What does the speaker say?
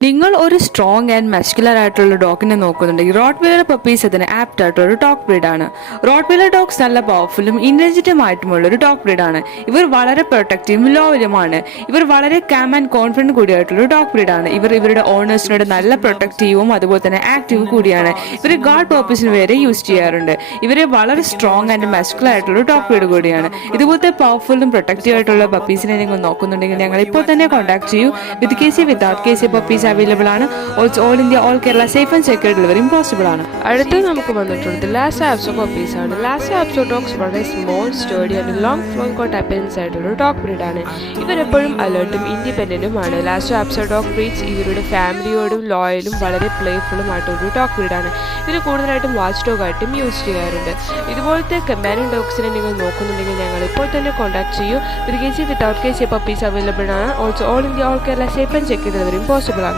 നിങ്ങൾ ഒരു strong and muscular ആയിട്ടുള്ള ഡോഗിനെ നോക്കുന്നുണ്ടെങ്കിൽ റോട്ട് വീലർ പപ്പീസ് അതിന് ആപ്റ്റ് ആയിട്ടുള്ള ഒരു ഡോഗ് ബ്രീഡാണ് റോട്ട് വീലർ ഡോഗ്സ് നല്ല പവർഫുള്ളും ഇന്റലിജന്റും ആയിട്ടുമുള്ള ഒരു ഡോഗ് ബ്രീഡാണ് ഇവർ വളരെ പ്രൊട്ടക്റ്റീവും ലോയലുമാണ് ഇവർ വളരെ കാം ആൻഡ് കോൺഫിഡന്റ് കൂടിയായിട്ടുള്ള ഒരു ഡോഗ് ബ്രീഡാണ് ഇവർ ഇവരുടെ ഓണേഴ്സിനോട് നല്ല പ്രൊട്ടക്റ്റീവും അതുപോലെ തന്നെ ആക്റ്റീവും കൂടിയാണ്. ഇവർ ഗാർഡ് പർപ്പസിന് വരെ യൂസ് ചെയ്യാറുണ്ട്. ഇവർ വളരെ സ്ട്രോങ് ആൻഡ് മസ്കുലർ ആയിട്ടുള്ള ഡോഗ് ബ്രീഡ് കൂടിയാണ്. ഇതുപോലത്തെ പവർഫുള്ളും പ്രൊട്ടക്റ്റീവ് ആയിട്ടുള്ള പപ്പീസിനെ നിങ്ങൾ നോക്കുന്നുണ്ടെങ്കിൽ ഞങ്ങൾ ഇപ്പോൾ തന്നെ കോൺടാക്ട് ചെയ്യൂ. With K C without K C puppies available ആണ്. All India all Kerala safe and secure ഡെലിവറിയും പോസിബിൾ ആണ്. അടുത്ത് നമുക്ക് വന്നിട്ടുള്ളത് ലാസ്റ്റ് ആപ്സോ ഓഫീസ് ആണ്. ലാസ്റ്റ് ആപ്സോ ഡോഗ്സ് വളരെ small steady and long flowing coat appearance ആയിട്ടുള്ള ഡോഗ് ബ്രീഡ് ആണ്. ഇവരെപ്പോഴും അലേർട്ടും ഇൻഡിപെൻഡന്റും ആണ്. ലാസ്റ്റ് ആപ്സോ ഡോഗ് ബ്രീഡ്സ് ഇവരുടെ ഫാമിലിയോടും ലോയലും വളരെ പ്ലേഫുള്ളും ഒരു ഡോഗ് ബ്രീഡ് ആണ്. ഇവർ കൂടുതലായിട്ടും വാച്ച് ടോക്ക് ആയിട്ടും യൂസ് ചെയ്യാറുണ്ട്. ഇതുപോലത്തെ കമ്പാനിയൻ ഡോഗ്സിനെ നിങ്ങൾ നോക്കുന്നുണ്ടെങ്കിൽ ഞങ്ങൾ ഇപ്പോൾ തന്നെ കോൺടാക്ട് ചെയ്യൂ. ഒരു K C without K C puppies available ആണ്. Also all India all Kerala safe and check ഡെലിവറിയും പോസിബിൾ ആണ്.